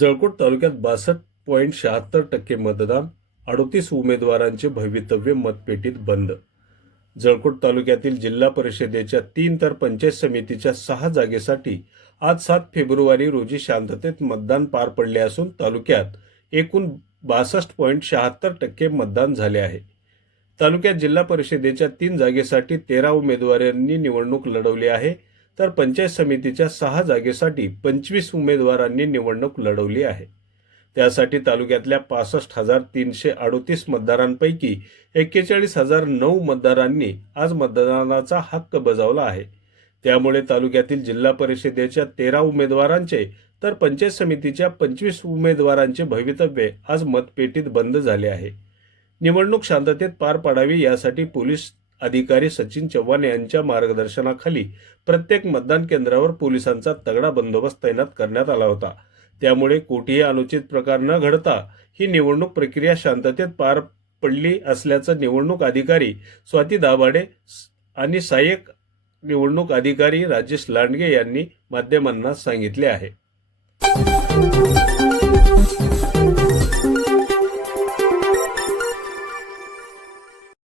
जळकोट तालुक्यात 62.76% मतदान, 38 उमेदवारांचे भवितव्य मतपेटीत बंद. जळकोट तालुक्यातील जिल्हा परिषदेच्या 3 तर पंचायत समितीच्या 6 जागेसाठी आज 7 फेब्रुवारी रोजी शांततेत मतदान पार पडले असून तालुक्यात एकूण 62.76% मतदान झाले आहे. तालुक्यात जिल्हा परिषदेच्या 3 जागेसाठी 13 उमेदवारांनी निवडणूक लढवली आहे, तर पंचायत समितीच्या 6 जागेसाठी 25 उमेदवारांनी निवडणूक लढवली आहे. त्यासाठी तालुक्यातल्या 65,338 मतदारांपैकी 41,009 मतदारांनी आज मतदानाचा हक्क बजावला आहे. त्यामुळे तालुक्यातील जिल्हा परिषदेच्या 13 उमेदवारांचे तर पंचायत समितीच्या 25 उमेदवारांचे भवितव्य आज मतपेटीत बंद झाले आहे. निवडणूक शांततेत पार पाडावी यासाठी पोलीस अधिकारी सचिन चव्हाण यांच्या मार्गदर्शनाखाली प्रत्येक मतदान केंद्रावर पोलिसांचा तगडा बंदोबस्त तैनात करण्यात आला होता. त्यामुळे कोठेही अनुचित प्रकार न घडता ही निवडणूक प्रक्रिया शांततेत पार पडली असल्याचं निवडणूक अधिकारी स्वाती दाभाडे आणि सहाय्यक निवडणूक अधिकारी राजेश लांडगे यांनी माध्यमांना सांगितले आहे.